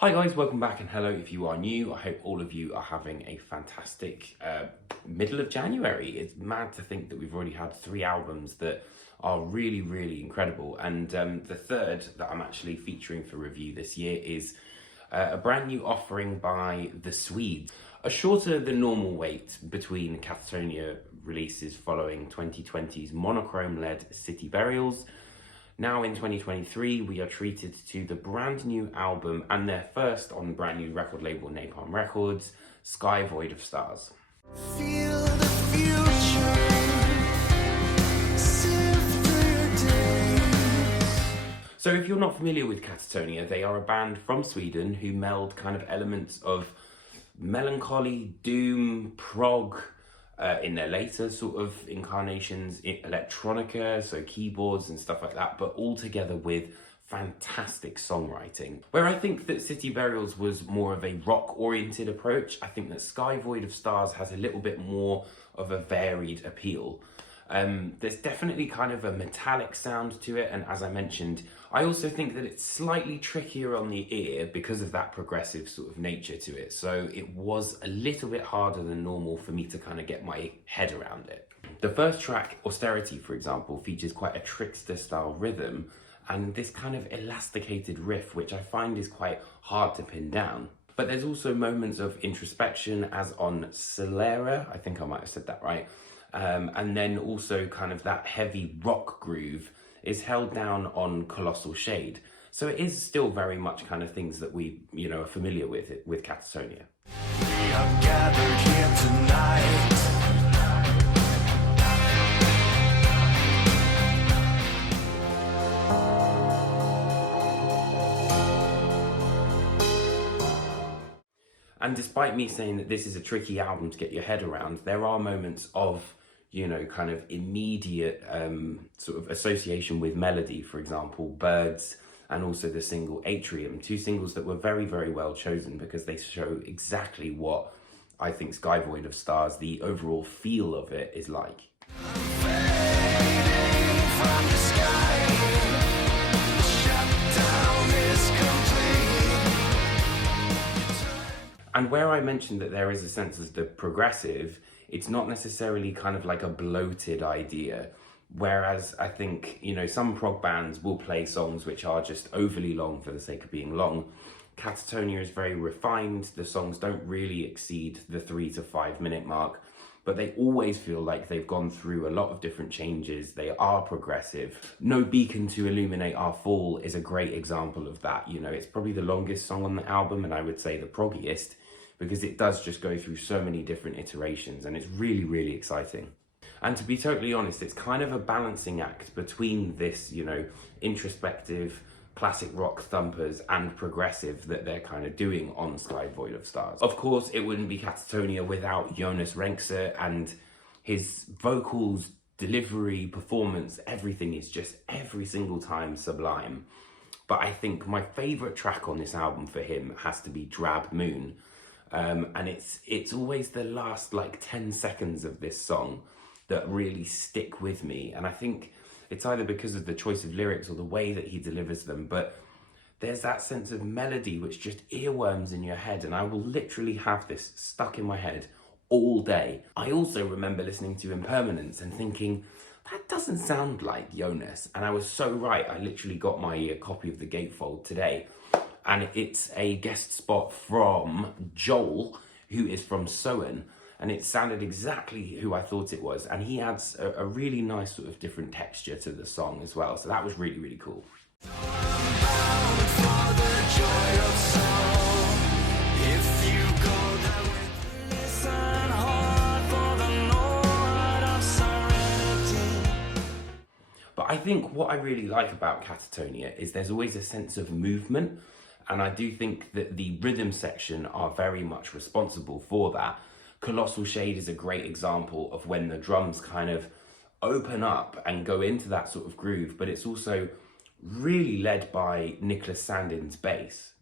Hi guys, welcome back and hello if you are new. I hope all of you are having a fantastic middle of January. It's mad to think that we've already had 3 albums that are really incredible, and the third that I'm actually featuring for review this year is a brand new offering by the Swedes. A shorter than normal wait between KATATONIA releases following 2020's monochrome-led City Burials. Now in 2023, we are treated to the brand new album and their first on brand new record label Napalm Records, Sky Void of Stars. Feel the future, sift through days. So if you're not familiar with KATATONIA, they are a band from Sweden who meld kind of elements of melancholy, doom, prog, in their later sort of incarnations, electronica, so keyboards and stuff like that, but all together with fantastic songwriting. Where I think that City Burials was more of a rock-oriented approach, I think that Sky Void of Stars has a little bit more of a varied appeal. There's definitely kind of a metallic sound to it, and as I mentioned, I also think that it's slightly trickier on the ear because of that progressive sort of nature to it. So it was a little bit harder than normal for me to kind of get my head around it. The first track, Austerity, for example, features quite a trickster style rhythm and this kind of elasticated riff, which I find is quite hard to pin down. But there's also moments of introspection, as on Solera, I think I might have said that right. And then also kind of that heavy rock groove is held down on Colossal Shade. So it is still very much kind of things that we, are familiar with KATATONIA. We are gathered here tonight. And despite me saying that this is a tricky album to get your head around, there are moments of kind of immediate sort of association with melody. For example, Birds and also the single Atrium, 2 singles that were very well chosen because they show exactly what I think Sky Void of Stars, the overall feel of it, is like. Fading from the sky. The shutdown is complete. And where I mentioned that there is a sense of the progressive, it's not necessarily kind of like a bloated idea. Whereas I think, some prog bands will play songs which are just overly long for the sake of being long. KATATONIA is very refined. The songs don't really exceed the 3 to 5 minute mark, but they always feel like they've gone through a lot of different changes. They are progressive. No Beacon to Illuminate Our Fall is a great example of that. It's probably the longest song on the album, and I would say the proggiest, because it does just go through so many different iterations, and it's really exciting. And to be totally honest, it's kind of a balancing act between this, introspective, classic rock thumpers and progressive that they're kind of doing on Sky Void of Stars. Of course, it wouldn't be KATATONIA without Jonas Renkse, and his vocals, delivery, performance, everything is just every single time sublime. But I think my favourite track on this album for him has to be Drab Moon. And it's always the last 10 seconds of this song that really stick with me. And I think it's either because of the choice of lyrics or the way that he delivers them, but there's that sense of melody which just earworms in your head, and I will literally have this stuck in my head all day. I also remember listening to Impermanence and thinking, that doesn't sound like Jonas. And I was so right. I literally got my copy of The Gatefold today, and it's a guest spot from Joel, who is from Soen, and it sounded exactly who I thought it was, and he adds a really nice sort of different texture to the song as well, so that was really cool. But I think what I really like about KATATONIA is there's always a sense of movement, and I do think that the rhythm section are very much responsible for that. Colossal Shade is a great example of when the drums kind of open up and go into that sort of groove, but it's also really led by Niklas Sandin's bass.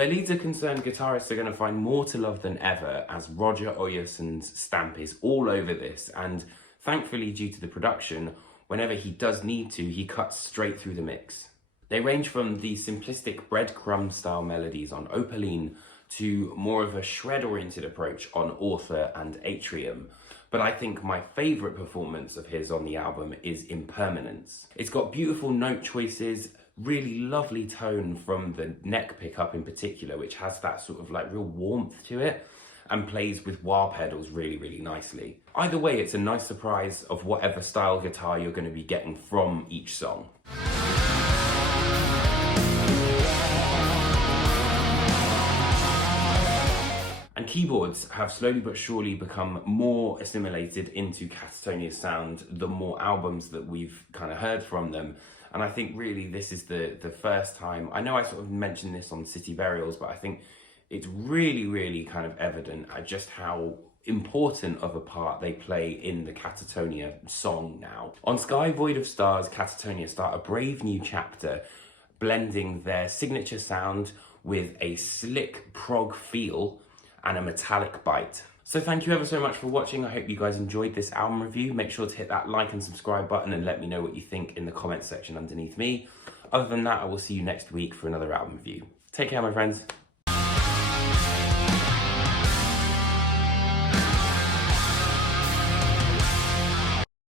Where leads are concerned, guitarists are going to find more to love than ever, as Roger Oyarson's stamp is all over this, and thankfully due to the production, whenever he does need to, he cuts straight through the mix. They range from the simplistic breadcrumb style melodies on Opaline to more of a shred-oriented approach on Author and Atrium. But I think my favourite performance of his on the album is Impermanence. It's got beautiful note choices, really lovely tone from the neck pickup in particular, which has that sort of like real warmth to it, and plays with wah pedals really, really nicely. Either way, it's a nice surprise of whatever style guitar you're going to be getting from each song. And keyboards have slowly but surely become more assimilated into Katatonia's sound the more albums that we've kind of heard from them. And I think really this is the first time, I know I sort of mentioned this on City Burials, but I think it's really, really kind of evident at just how important of a part they play in the Katatonia song now. On Sky Void of Stars, Katatonia start a brave new chapter, blending their signature sound with a slick prog feel and a metallic bite. So thank you ever so much for watching. I hope you guys enjoyed this album review. Make sure to hit that like and subscribe button and let me know what you think in the comments section underneath me. Other than that, I will see you next week for another album review. Take care, my friends.